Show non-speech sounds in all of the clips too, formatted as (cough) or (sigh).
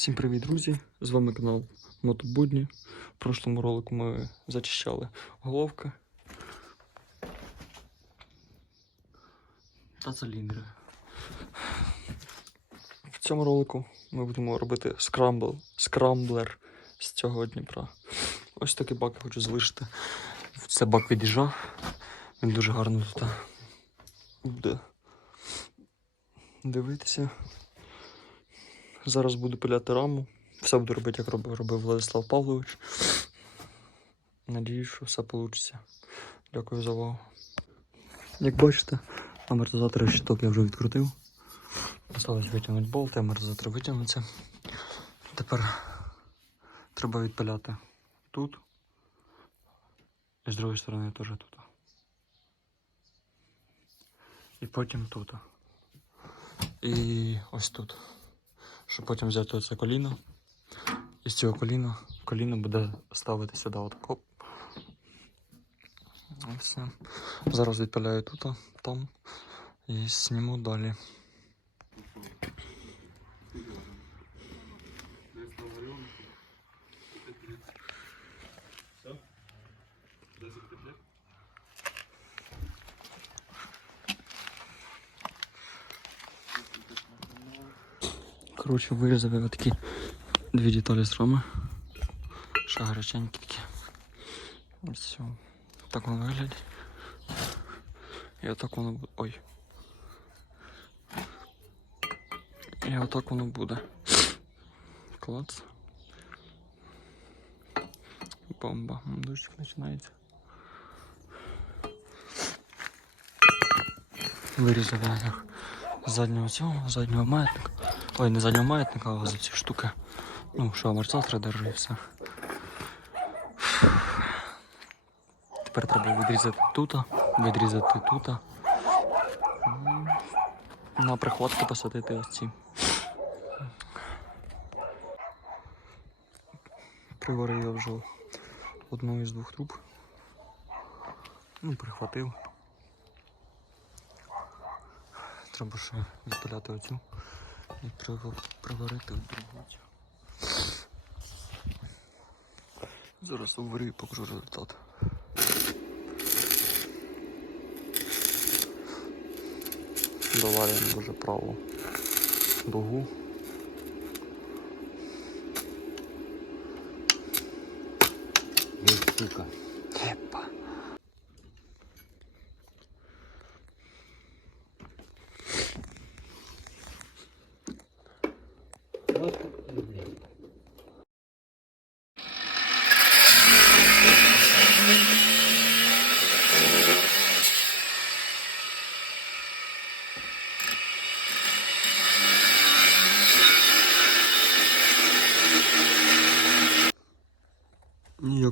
Всім привіт, друзі! З вами канал Мотобудні. В прошлому ролику ми зачищали головки та циліндри. В цьому ролику ми будемо робити скрамбл, скрамблер з цього Дніпра. Ось такий бак я хочу залишити. Це бак від їжа. Він дуже гарно тут буде дивитися. Зараз буду пиляти раму. Все буду робити, як робив, Владислав Павлович. Надіюсь, що все вийде. Дякую за увагу. Як бачите, амортизатори щиток я вже відкрутив. Осталось витягнути болт, амортизатор витягнуться. Тепер треба відпиляти тут. І з другої сторони теж тут. І потім тут. І ось тут щоб потім взяти оце коліно. І з цього коліна коліно буде ставити сюди отако. Все. Зараз відпиляю тут, там і сніму далі. Коротше, вирізав такі дві деталі з рами. Ще такі. Ось все. Так воно виглядить. І отак воно буде. Ой. І отак воно буде. Клац. Бомба. Дощик починається. Вирізав їх заднього цього, заднього маятника. Ой, не заднього маятника, а за ці штуки. Ну, що амортизатори держи і все. Тепер треба відрізати тут, відрізати тут. На прихватки посадити ось ці. Приварив я вже одну із двох труб. Ну, прихватив. Треба ще відпиляти оцю і прив- приварити в другу. Зараз уварю і покажу результат. Доварюємо дуже праву дугу. Есть штука.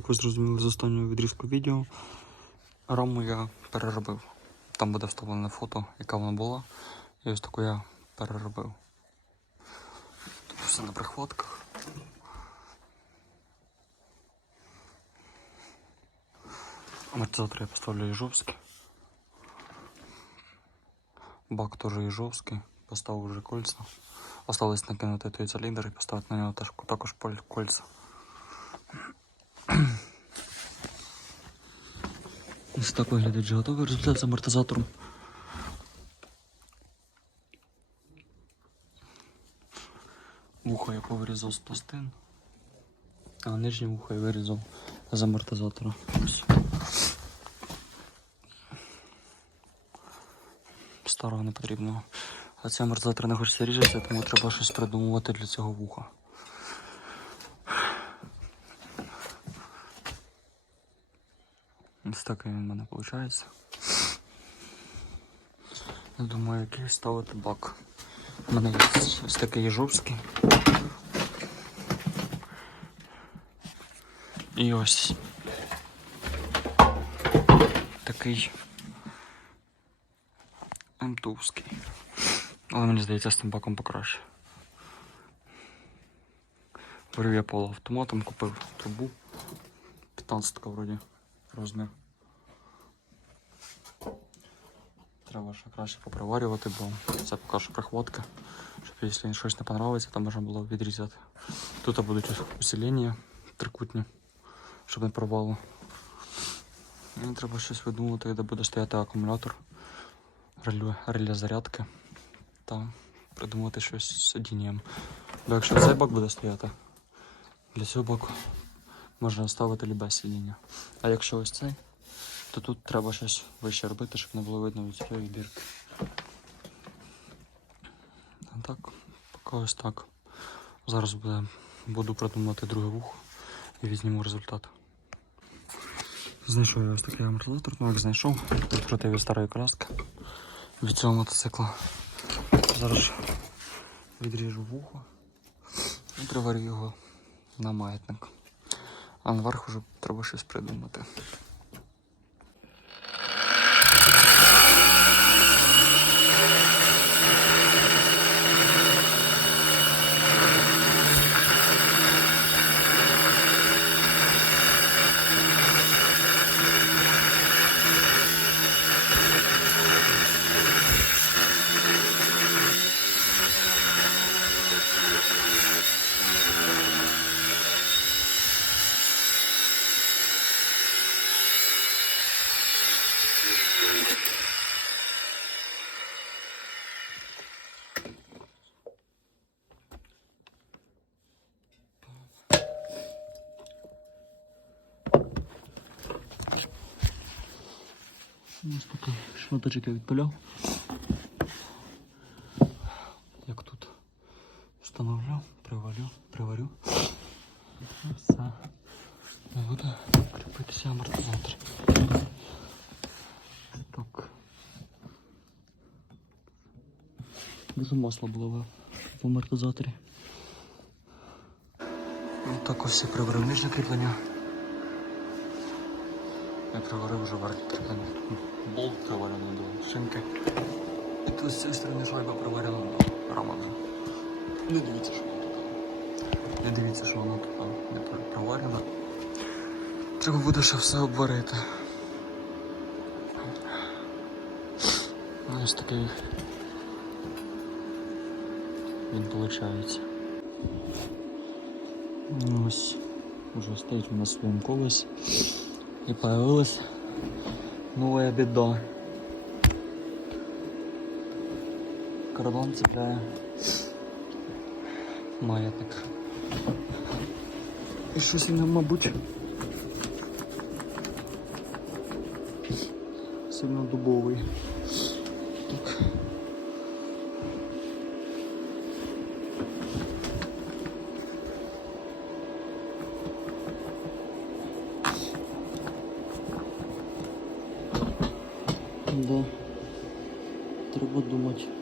Ви зрозуміли з останнього відрізку відео, раму я переробив. Там буде вставлене фото, яка вона була. І ось таку я переробив. Тут все на прихватках. Амортизатор я поставлю Єжовський. Бак теж Єжовський. Поставив вже кольця. Осталось накинути той циліндр і поставити на нього також кольця. (clears throat) Ось так виглядить вже готовий результат з амортизатором. Вухо я повирізав з пластин, а нижнє вухо я вирізав з амортизатора. Старого не потрібного. А цей амортизатор не хочеться ріжеться, тому треба щось придумувати для цього вуха. Ось такий він в мене виходить. Я думаю, який ставити бак. У мене є ось такий єжовський. І ось такий МТУвський. Але мені здається, з тим баком покраще. Варю я полуавтоматом, купив трубу. 15 вроді Розмір. Треба ще краще поприварювати, бо це поки що прихватка. Щоб якщо щось не подобається, то можна було відрізати. Тут будуть усилення трикутні, щоб не порвало. Мені треба щось видумати, де буде стояти акумулятор, реле зарядки та придумати щось з сидінням. Бо якщо цей бак буде стояти, для цього боку можна ставити любе сидіння. А якщо ось цей, то тут треба щось вище робити, щоб не було видно від цієї дірки. Так, поки ось так. Зараз буде, буду продумувати друге вухо і візьмемо результат. Знайшов я ось такий амортизатор, ну як знайшов, відкрутив від старої коляски від цього мотоцикла. Зараз відріжу вухо і приварю його на маятник. А наверху вже треба щось придумати. Ось такий шматочок я відпиляв. Як тут встановлю, приварю, приварю. Все. І буде кріпитися амортизатор. Так. Дуже масло було в- амортизаторі. Ось так ось приварив нижнє кріплення. Я приварив вже верхнє. Болт приварений до шинки. І тут з цієї сторони шайба приварена до рама. Не дивіться, що воно тут. Не дивіться, що воно тут не при- приварено. Треба буде ще все обварити. Ну, Ось такий він виходить. Ось вже стоїть на своєму колесі. И появилась новая беда. Карбон цепляє маятник. І щось він, мабуть, сильно дубовий. Так. Да. Треба думати.